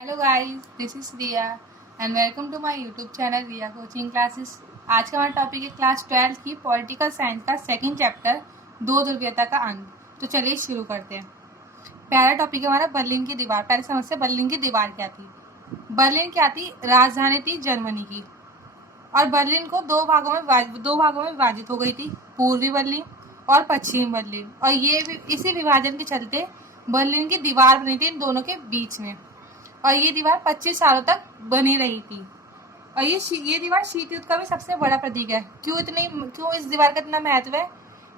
Hello guys, this is Riya and welcome to my YouTube channel Riya coaching classes. आज का हमारा topic है class 12 की पॉलिटिकल साइंस का सेकंड चैप्टर, दो ध्रुवीयता का अंत। तो चलिए शुरू करते हैं। पहला टॉपिक है हमारा बर्लिन की दीवार। पहले समझते हैं बर्लिन की दीवार क्या थी। बर्लिन क्या थी? राजधानी थी जर्मनी की, और बर्लिन को दो भागों में विभाजित हो गई थी, पूर्वी बर्लिन और पश्चिमी बर्लिन। और इसी विभाजन के चलते बर्लिन की दीवार बनी थी इन दोनों के बीच में, और ये दीवार 25 सालों तक बनी रही थी। और ये दीवार शीत युद्ध का भी सबसे बड़ा प्रतीक है। क्यों इस दीवार का इतना महत्व है?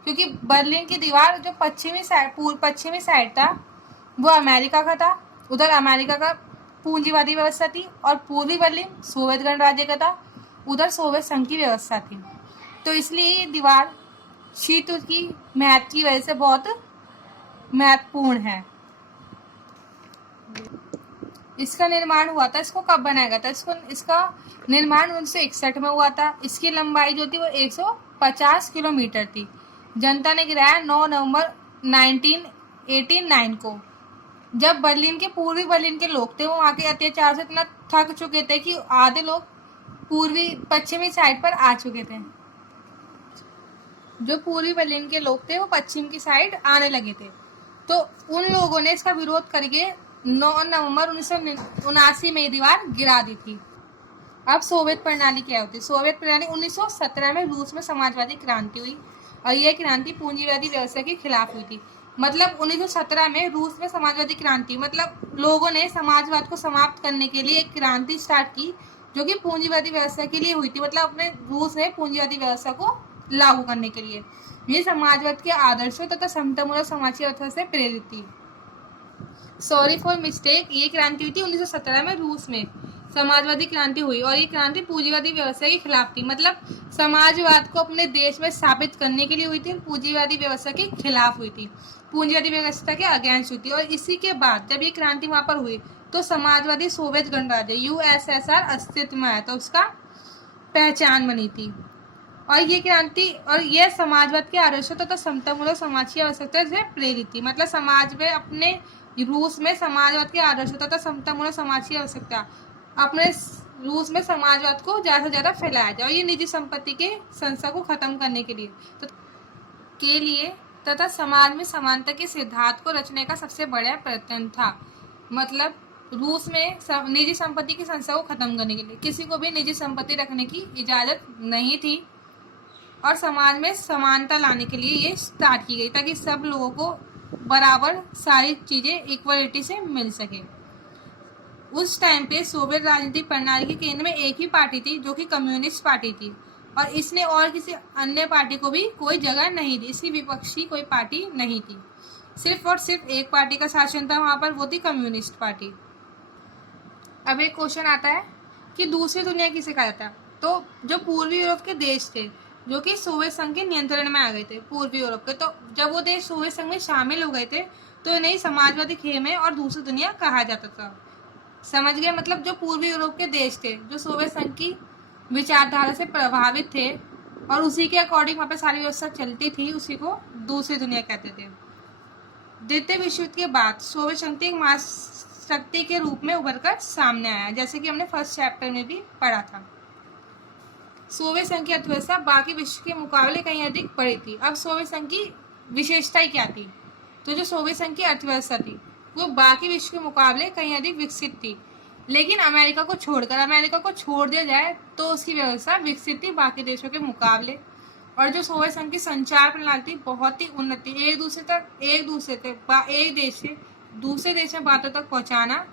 क्योंकि बर्लिन की दीवार जो पश्चिमी साइड था वो अमेरिका का था। उधर अमेरिका का पूंजीवादी व्यवस्था थी, और पूर्वी बर्लिन सोवियत गणराज्य का था। उधर सोवियत संघ की व्यवस्था थी। तो इसलिए ये दीवार शीत युद्ध की महत्व की वजह से बहुत महत्वपूर्ण है। इसका निर्माण हुआ था, इसको कब बनाया गया था? इसका निर्माण 1961 में हुआ था। इसकी लंबाई जो थी वो 150 किलोमीटर थी। जनता ने गिराया 9 नवंबर 1989 को, जब पूर्वी बर्लिन के लोग थे वो वहाँ के अत्याचार से इतना थक चुके थे कि आधे लोग पश्चिमी साइड पर आ चुके थे। जो पूर्वी बर्लिन के लोग थे वो पश्चिम की साइड आने लगे थे। तो उन लोगों ने इसका विरोध करके 9 नवंबर 1979 में ये दीवार गिरा दी थी। अब सोवियत प्रणाली क्या होती है? सोवियत प्रणाली 1917 में रूस में समाजवादी क्रांति हुई, और यह क्रांति पूंजीवादी व्यवस्था के खिलाफ हुई थी। मतलब 1917 में रूस में समाजवादी क्रांति, मतलब लोगों ने समाजवाद को समाप्त करने के लिए एक क्रांति स्टार्ट की, जो कि पूंजीवादी व्यवस्था के लिए हुई थी। मतलब अपने रूस में पूंजीवादी व्यवस्था को लागू करने के लिए ये समाजवाद के आदर्शों तथा समतामूलक समाजीय व्यवस्था से प्रेरित थी। सॉरी फॉर मिस्टेक, ये क्रांति हुई थी 1917 में रूस में समाजवादी क्रांति हुई, और ये क्रांति पूंजीवादी व्यवस्था के खिलाफ थी। मतलब समाजवाद को अपने देश में स्थापित करने के लिए हुई थी, पूंजीवादी व्यवस्था के खिलाफ हुई थी, पूंजीवादी व्यवस्था के अगेंस्ट हुई थी। और इसी के बाद जब ये क्रांति वहां पर हुई तो समाजवादी सोवियत गणराज्य यूएसएसआर अस्तित्व में आया, तो उसका पहचान बनी थी। और ये क्रांति और यह समाजवाद के आदर्शों तथा समतामूलक समाज की आवश्यकता से प्रेरित थी। मतलब समाज में अपने रूस में समाजवाद के आदर्शों तथा समतामूलक समाज की आवश्यकता, अपने रूस में समाजवाद को ज्यादा से ज्यादा फैलाया जाए, और ये निजी संपत्ति के संस्था को खत्म करने के लिए तथा समाज में समानता के सिद्धांत को रचने का सबसे बड़ा प्रयत्न था। मतलब रूस में निजी संपत्ति की संस्था को खत्म करने के लिए किसी को भी निजी संपत्ति रखने की इजाजत नहीं थी, और समाज में समानता लाने के लिए ये स्टार्ट की गई, ताकि सब लोगों को बराबर सारी चीजें इक्वलिटी से मिल सके। उस टाइम पे सोवियत राजनीतिक प्रणाली के केंद्र में एक ही पार्टी थी, जो कि कम्युनिस्ट पार्टी थी, और इसने और किसी अन्य पार्टी को भी कोई जगह नहीं दी। इसकी विपक्षी कोई पार्टी नहीं थी, सिर्फ और सिर्फ एक पार्टी का शासन था वहां पर, वो थी कम्युनिस्ट पार्टी। अब एक क्वेश्चन आता है कि दूसरी दुनिया किसे कहा जाता है? तो जो पूर्वी यूरोप के देश थे, जो कि सोवियत संघ के नियंत्रण में आ गए थे, पूर्वी यूरोप के, तो जब वो देश सोवियत संघ में शामिल हो गए थे तो इन्हें समाजवादी खेमे और दूसरी दुनिया कहा जाता था। समझ गए? मतलब जो पूर्वी यूरोप के देश थे, जो सोवियत संघ की विचारधारा से प्रभावित थे और उसी के अकॉर्डिंग वहां पे सारी व्यवस्था चलती थी, उसी को दूसरी दुनिया कहते थे। द्वितीय विश्व युद्ध के बाद सोवियत संघ एक महाशक्ति के रूप में उभर कर सामने आया, जैसे कि हमने फर्स्ट चैप्टर में भी पढ़ा था। सोवियत संघ की अर्थव्यवस्था बाकी विश्व के मुकाबले कहीं अधिक बड़ी थी। अब सोवियत संघ की विशेषताएं क्या थी? तो जो सोवियत संघ की अर्थव्यवस्था थी वो बाकी विश्व के मुकाबले कहीं अधिक विकसित थी, लेकिन अमेरिका को छोड़ दिया जाए तो उसकी व्यवस्था विकसित थी बाकी देशों के मुकाबले। और जो सोवियत संघ की संचार प्रणाली थी बहुत ही उन्नत थी। एक देश से दूसरे देश में बातों तक पहुंचाना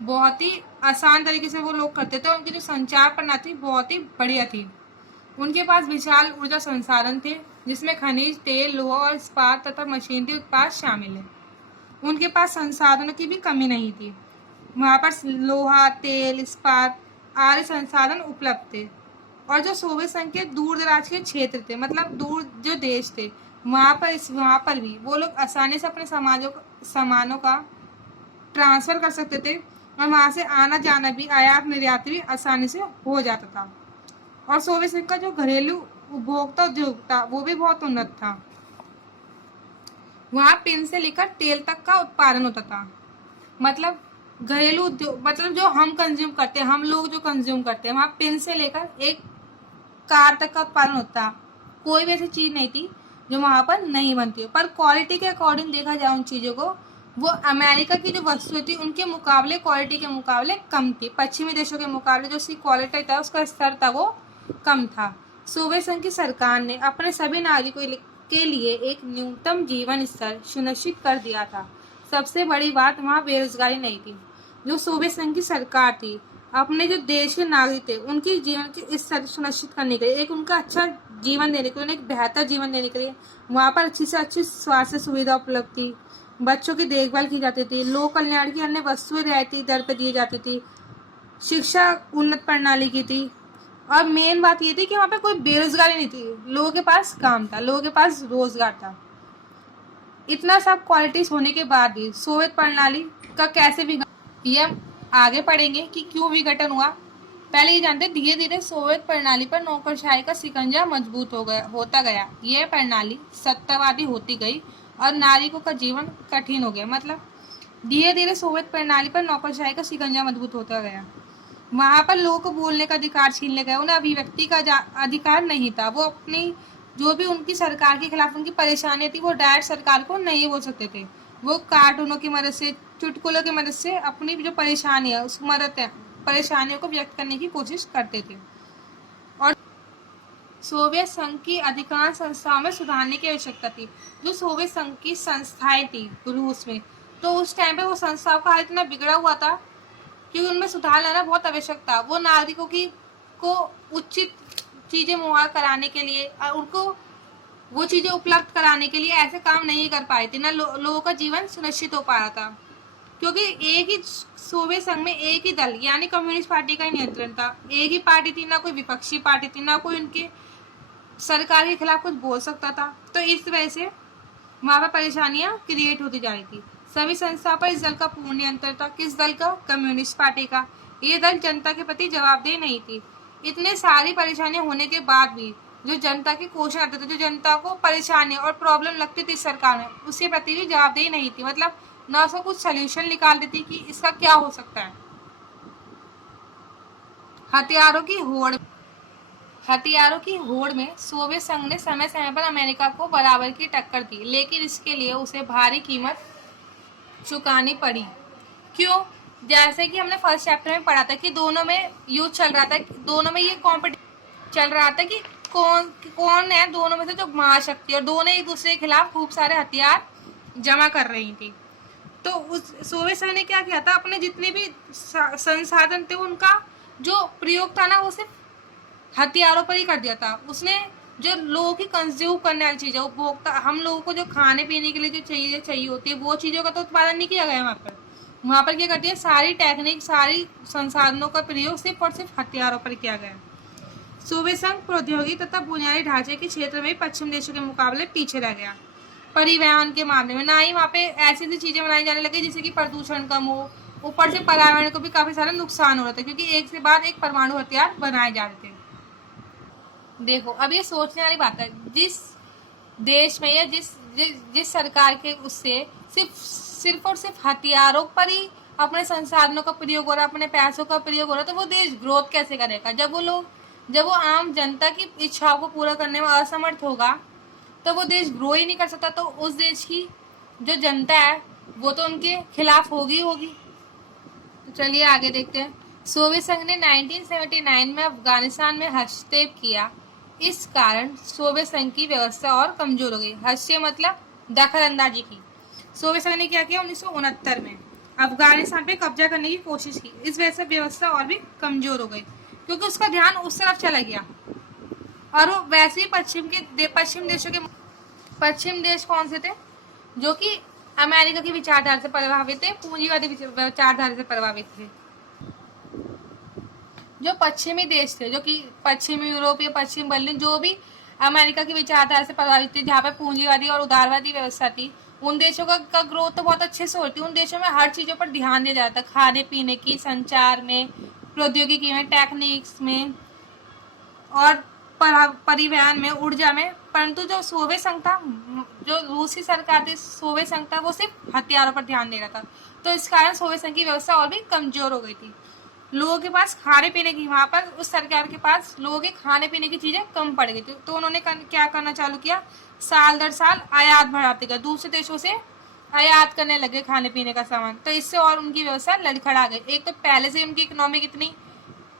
बहुत ही आसान तरीके से वो लोग करते थे। उनकी जो संचार प्रणाली थी बहुत ही बढ़िया थी। उनके पास विशाल ऊर्जा संसाधन थे, जिसमें खनिज तेल, लोहा और इस्पात तथा मशीनरी उत्पाद शामिल है। उनके पास संसाधनों की भी कमी नहीं थी। वहां पर लोहा, तेल, इस्पात आदि संसाधन उपलब्ध थे। और जो सोवियत संघ के दूर दराज के क्षेत्र थे, मतलब दूर जो देश थे, वहां पर भी वो लोग आसानी से अपने सामानों का ट्रांसफर कर सकते थे, और वहां से आना जाना भी, आयात निर्यात भी आसानी से हो जाता था। और सोवियत संघ का जो घरेलू उपभोक्ता उद्योग था वो भी बहुत उन्नत था। वहां पेन से लेकर तेल तक का उत्पादन होता था। मतलब घरेलू उद्योग मतलब जो हम कंज्यूम करते हैं, हम लोग जो कंज्यूम करते हैं, वहाँ पेन से लेकर एक कार तक का उत्पादन होता है। कोई भी ऐसी चीज नहीं थी जो वहां पर नहीं बनती हो। पर क्वालिटी के अकॉर्डिंग देखा जाए उन चीजों को, वो अमेरिका की जो वस्तुएं थी उनके मुकाबले, क्वालिटी के मुकाबले कम थी। पश्चिमी देशों के मुकाबले जो उसकी क्वालिटी था, उसका स्तर था, वो कम था। सोवियत संघ की सरकार ने अपने सभी नागरिकों के लिए एक न्यूनतम जीवन स्तर सुनिश्चित कर दिया था। सबसे बड़ी बात, वहाँ बेरोजगारी नहीं थी। जो सोवियत संघ की सरकार थी, अपने जो देश के नागरिक थे उनकी जीवन की स्तर सुनिश्चित करने के लिए, एक उनका अच्छा जीवन देने के लिए, उन्हें एक बेहतर जीवन देने के लिए वहाँ पर अच्छी से अच्छी स्वास्थ्य सुविधा उपलब्ध थी, बच्चों की देखभाल की जाती थी, लोक कल्याण की अन्य वस्तुएं रियायती दर पर दी जाती थी, शिक्षा उन्नत प्रणाली की थी। और मेन बात ये थी कि वहाँ पे कोई बेरोजगारी नहीं थी, लोगों के पास काम था, लोगों के पास रोजगार था। इतना सब क्वालिटीज होने के बाद भी सोवियत प्रणाली का कैसे भी, ये हम आगे पढ़ेंगे कि क्यों विघटन हुआ। पहले ये जानते, धीरे धीरे सोवियत प्रणाली पर नौकरशाही का शिकंजा मजबूत होता गया। यह प्रणाली सत्तावादी होती गई और नागरिकों का जीवन कठिन हो गया। मतलब धीरे धीरे सोवियत प्रणाली पर नौकरशाही का शिकंजा मजबूत होता गया। वहां पर लोगों को बोलने का अधिकार छीन लिया गया, उन्हें अभिव्यक्ति का अधिकार नहीं था। वो अपनी जो भी उनकी सरकार के खिलाफ उनकी परेशानी थी, वो डायरेक्ट सरकार को नहीं बोल सकते थे। वो कार्टूनों की मदद से, चुटकुलों की मदद से अपनी जो परेशानी है उस परेशानियों को व्यक्त करने की कोशिश करते थे। और सोवियत संघ की अधिकांश संस्थाओं में सुधारने की आवश्यकता थी। जो सोवियत संघ की संस्थाएं थी रूस में, तो उस टाइम पे वो संस्थाओं का हाल इतना बिगड़ा हुआ था क्योंकि उनमें सुधार लाना बहुत आवश्यक था। वो नागरिकों की को उचित चीजें मुहैया कराने के लिए और उनको वो चीजें उपलब्ध कराने के लिए ऐसे काम नहीं कर पाए थे, ना लोगों का जीवन सुनिश्चित हो पा रहा था। क्योंकि एक ही सोवियत संघ में एक ही दल यानी कम्युनिस्ट पार्टी का ही नियंत्रण था। एक ही पार्टी थी, ना कोई विपक्षी पार्टी थी, ना कोई उनके सरकार के खिलाफ कुछ बोल सकता था। तो इस वजह से वहां पर परेशानियां क्रिएट होती जा रही थी। सभी संस्थाओं पर इस दल का पूर्ण नियंत्रण था। किस दल का? कम्युनिस्ट पार्टी का। ये दल जनता के प्रति जवाबदेह नहीं थी। इतने सारी परेशानियां होने के बाद भी जो जनता के क्वेश्चन आते थे, जो जनता को परेशानी और प्रॉब्लम लगती थी सरकार में, उसके प्रति भी जवाबदेही नहीं थी। मतलब ना उसका कुछ सोल्यूशन निकाल देती कि इसका क्या हो सकता है। हथियारों की होड़ में सोवियत संघ ने समय समय पर अमेरिका को बराबर की टक्कर दी, लेकिन इसके लिए उसे भारी कीमत चुकानी पड़ी। क्यों? जैसे कि हमने फर्स्ट चैप्टर में पढ़ा था कि दोनों में युद्ध चल रहा था, दोनों में ये कॉम्पिटिशन चल रहा था कि कौन है दोनों में से जो महाशक्ति, और दोनों एक दूसरे के खिलाफ खूब सारे हथियार जमा कर रही थी। तो उस सोवियत संघ ने क्या किया था, अपने जितने भी संसाधन थे उनका जो प्रयोग था ना, वो सिर्फ हथियारों पर ही कर दिया था। उसने जो लोगों की कंज्यूम करने वाली चीजें, उपभोक्ता, हम लोगों को जो खाने पीने के लिए जो चीजें चाहिए होती है, वो चीजों का तो उत्पादन नहीं किया गया वहाँ पर क्या करती है, सारी टेक्निक, सारी संसाधनों का प्रयोग सिर्फ और सिर्फ हथियारों पर किया गया। सोवियत संघ प्रौद्योगिकी तथा बुनियादी ढांचे के क्षेत्र में पश्चिम देशों के मुकाबले पीछे रह गया। परिवहन के मामले में ना ही वहाँ पे ऐसी ऐसी चीजें बनाई जाने लगी जिससे कि प्रदूषण कम हो, ऊपर से पर्यावरण को भी काफी सारा नुकसान हो रहा था क्योंकि एक से बाद एक परमाणु हथियार बनाए जा रहे थे। देखो अब ये सोचने वाली बात है, जिस देश में या जिस सरकार के उससे सिर्फ और सिर्फ हथियारों पर ही अपने संसाधनों का प्रयोग हो रहा है, अपने पैसों का प्रयोग हो रहा है, तो वो देश ग्रोथ कैसे करेगा? जब वो आम जनता की इच्छाओं को पूरा करने में असमर्थ होगा तो वो देश ग्रो ही नहीं कर सकता। तो उस देश की जो जनता है वो तो उनके खिलाफ होगी। तो चलिए आगे देखते हैं। सोवियत संघ ने 1979 में अफगानिस्तान में हस्तक्षेप किया। इस कारण सोवियत संघ की व्यवस्था और कमजोर हो गई। हस्तक्षेप मतलब दखल अंदाजी की। सोवियत संघ ने क्या किया, 1969 में अफगानिस्तान पे कब्जा करने की कोशिश की। इस वजह से व्यवस्था और भी कमजोर हो गई क्योंकि उसका ध्यान उस तरफ चला गया। और वो वैसे ही पश्चिम देश कौन से थे, जो कि अमेरिका की विचारधारा से प्रभावित थे, पूंजीवादी विचारधारा से प्रभावित थे। जो पश्चिमी देश थे, जो कि पश्चिमी यूरोप या पश्चिम बर्लिन, जो भी अमेरिका की विचारधारा से प्रभावित थे, जहाँ पे पूंजीवादी और उदारवादी व्यवस्था थी, उन देशों का ग्रोथ तो बहुत अच्छे से होती है। उन देशों में हर चीजों पर ध्यान दिया जाता है, खाने पीने की, संचार में, प्रौद्योगिकी में, टेक्निक्स में और परिवहन में, ऊर्जा में। परंतु जो सोवियत संघ था, जो रूसी सरकार थी, सोवियत संघ था, वो सिर्फ हथियारों पर ध्यान दे रहा था। तो इस कारण सोवियत संघ की व्यवस्था और भी कमजोर हो गई थी। लोगों के पास खाने पीने की, वहां पर उस सरकार के पास लोगों के खाने पीने की चीजें कम पड़ गई थी। तो उन्होंने क्या करना चालू किया, साल दर साल आयात बढ़ाते गए, दूसरे देशों से आयात करने लगे खाने पीने का सामान। तो इससे और उनकी व्यवस्था लड़खड़ा गई। एक तो पहले से उनकी इकोनॉमी कितनी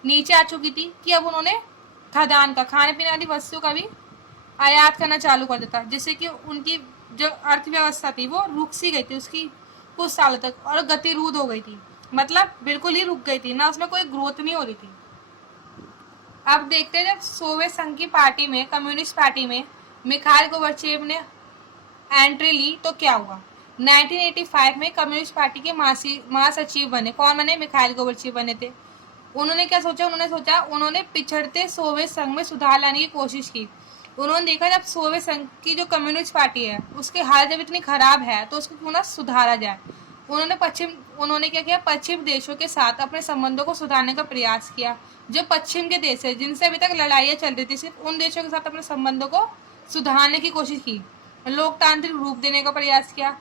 नीचे आ चुकी थी कि अब उन्होंने खाद्यान्न का, खाने पीने वाली वस्तुओं का भी आयात करना चालू कर देता, जिससे कि उनकी जो अर्थव्यवस्था थी वो रुक सी गई थी उसकी कुछ सालों तक, और गतिरोध हो गई थी, मतलब बिल्कुल ही रुक गई थी, ना उसमें कोई ग्रोथ नहीं हो रही थी। अब देखते हैं जब सोवियत संघ की पार्टी में, कम्युनिस्ट पार्टी में मिखाइल गोर्बाचेव ने एंट्री ली तो क्या हुआ। 1985 में कम्युनिस्ट पार्टी के महासचिव बने। कौन बने? मिखाइल गोर्बाचेव बने थे। उन्होंने क्या सोचा, उन्होंने पिछड़ते सोवियत संघ में सुधार लाने की कोशिश की। उन्होंने देखा जब सोवियत संघ की जो कम्युनिस्ट पार्टी है उसकी हालत जब इतनी खराब है तो उसको क्यों ना सुधारा जाए। उन्होंने क्या किया, पश्चिम देशों के साथ अपने संबंधों को सुधारने का प्रयास किया। जो पश्चिम के देश है जिनसे अभी तक लड़ाइयाँ चल रही थी, सिर्फ उन देशों के साथ अपने संबंधों को सुधारने की कोशिश की, लोकतांत्रिक रूप देने का प्रयास किया।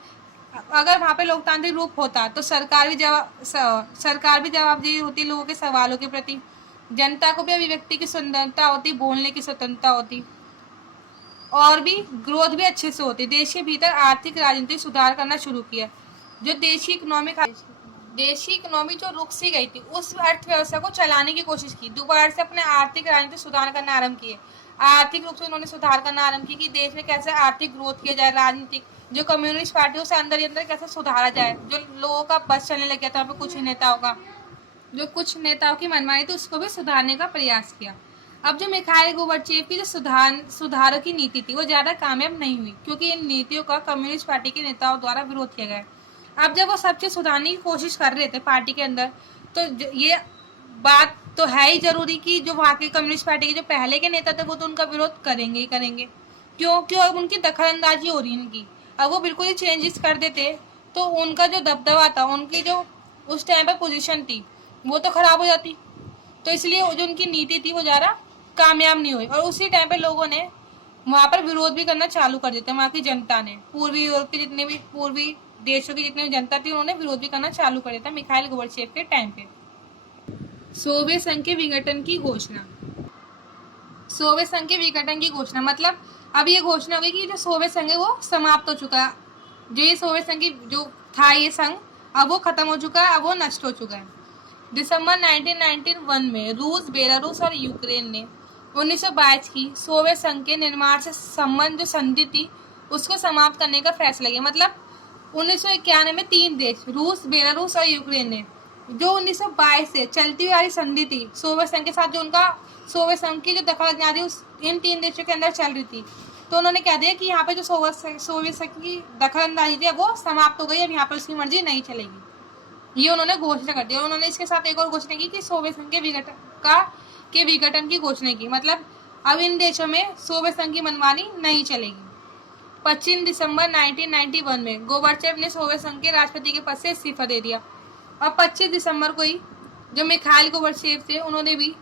अगर वहाँ पे लोकतांत्रिक रूप होता तो सरकार भी जवाबदेही होती लोगों के सवालों के प्रति, जनता को भी अभिव्यक्ति की स्वतंत्रता होती, बोलने की स्वतंत्रता होती, और भी ग्रोथ भी अच्छे से होती। देश के भीतर आर्थिक राजनीतिक सुधार करना शुरू किया। जो देशी इकोनॉमी जो रुक सी गई थी उस अर्थव्यवस्था को चलाने की कोशिश की, दोबारा से अपने आर्थिक राजनीतिक सुधार करना आरंभ किए। आर्थिक रूप से उन्होंने सुधार करना आरंभ किया कि देश में कैसे आर्थिक ग्रोथ किया जाए, राजनीतिक जो कम्युनिस्ट पार्टी उसे अंदर ही अंदर कैसे सुधारा जाए। जो लोगों का बस चलने लग गया था, कुछ नेताओं का, जो कुछ नेताओं की मनमानी थी उसको भी सुधारने का प्रयास किया। अब जो मिखाइल गोर्बाचेव की जो सुधारों की नीति थी वो ज्यादा कामयाब नहीं हुई, क्योंकि इन नीतियों का कम्युनिस्ट पार्टी के नेताओं द्वारा विरोध किया गया। अब जब वो सब चीज सुधारने की कोशिश कर रहे थे पार्टी के अंदर, तो ये बात तो है ही जरूरी कि जो वहाँ के कम्युनिस्ट पार्टी के जो पहले के नेता थे वो तो उनका विरोध करेंगे ही करेंगे। क्यों? अब उनकी दखलंदाजी हो रही है इनकी। अब वो बिल्कुल ही चेंजेस कर देते तो उनका जो दबदबा था, उनकी जो उस टाइम पर पोजीशन थी वो तो खराब हो जाती। तो इसलिए जो उनकी नीति थी वो ज़्यादा कामयाब नहीं हुई, और उसी टाइम पे लोगों ने वहाँ पर विरोध भी करना चालू कर दिया। वहाँ की जनता ने, पूर्वी यूरोप के जितने भी पूर्वी देशों की जितनी भी जनता थी उन्होंने विरोध भी करना चालू कर दिया था मिखाइल गोर्बाचेव के टाइम पे। सोवियत संघ के विघटन की घोषणा। सोवियत संघ के विघटन की घोषणा मतलब अब ये घोषणा हो गई कि जो सोवियत संघ है वो समाप्त हो चुका है। जो ये सोवियत संघ की जो था ये संघ अब वो खत्म हो चुका है, अब वो नष्ट हो चुका है। दिसंबर 1991 में रूस, बेलारूस और यूक्रेन ने 1922 की सोवियत संघ के निर्माण से संबंध जो संधि थी उसको समाप्त करने का फैसला किया। मतलब 1991 में 3 देश, रूस, बेलारूस और यूक्रेन ने, जो 1922 से चलती हुई वाली संधि थी सोवियत संघ के साथ, जो उनका सोवियत संघ की जो दखलअंदाजी इन 3 देशों के अंदर चल रही थी, तो उन्होंने कह दिया कि यहाँ पे जो सोवियत संघ की दखलअंदाजी थी वो समाप्त हो गई, अब यहाँ पर उसकी मर्जी नहीं चलेगी। ये उन्होंने घोषणा कर दिया। उन्होंने इसके साथ एक और घोषणा की कि सोवियत संघ के विघटन की घोषणा की, मतलब अब इन देशों में सोवियत संघ की मनमानी नहीं चलेगी। 25 दिसंबर 1991 में गोर्बाचेव ने सोवियत संघ के राष्ट्रपति के पद से इस्तीफा दे दिया, और 25 दिसंबर को ही जो मिखाइल गोर्बाचेव थे उन्होंने भी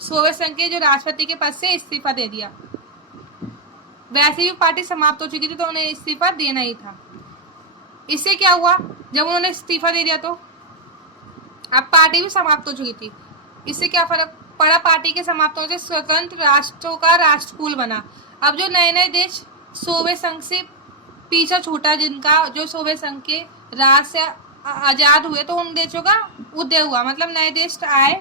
सोवियत संघ के जो राष्ट्रपति के पद से इस्तीफा दे दिया। वैसे भी पार्टी समाप्त हो चुकी थी तो उन्हें इस्तीफा देना ही था। इससे क्या हुआ, जब उन्होंने इस्तीफा दे दिया तो अब पार्टी भी समाप्त हो चुकी थी। इससे क्या फर्क पड़ा, पार्टी के समाप्त होने से स्वतंत्र राष्ट्रों का राष्ट्रकुल बना। अब जो नए नए देश सोवियत संघ से पीछा छूटा, जिनका जो सोवियत संघ के राज से आजाद हुए, तो उन देशों का उदय हुआ, मतलब नए देश आए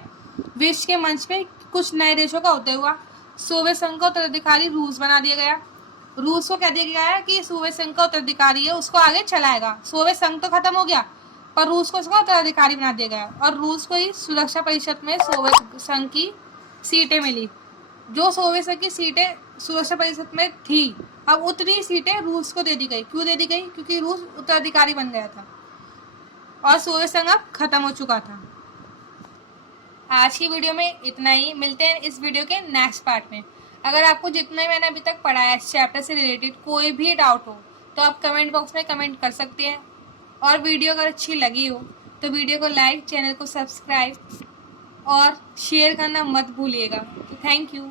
विश्व के मंच पे, कुछ नए देशों का उदय हुआ। सोवियत संघ का उत्तराधिकारी रूस बना दिया गया। रूस को कह दिया गया है कि सोवियत संघ का उत्तराधिकारी है, उसको आगे चलाएगा। सोवियत संघ तो खत्म हो गया पर रूस को उसका उत्तराधिकारी बना दिया गया, और रूस को ही सुरक्षा परिषद में सोवियत संघ की सीटें मिली। जो सोवियत संघ की सीटें सुरक्षा परिषद में थी, अब उतनी सीटें रूस को दे दी गई। क्यों दे दी गई? क्योंकि रूस उत्तराधिकारी बन गया था और सोवियत संघ अब खत्म हो चुका था। आज की वीडियो में इतना ही। मिलते हैं इस वीडियो के नेक्स्ट पार्ट में। अगर आपको जितना मैंने अभी तक पढ़ाया है इस चैप्टर से रिलेटेड कोई भी डाउट हो तो आप कमेंट बॉक्स में कमेंट कर सकते हैं, और वीडियो अगर अच्छी लगी हो तो वीडियो को लाइक, चैनल को सब्सक्राइब और शेयर करना मत भूलिएगा। तो थैंक यू।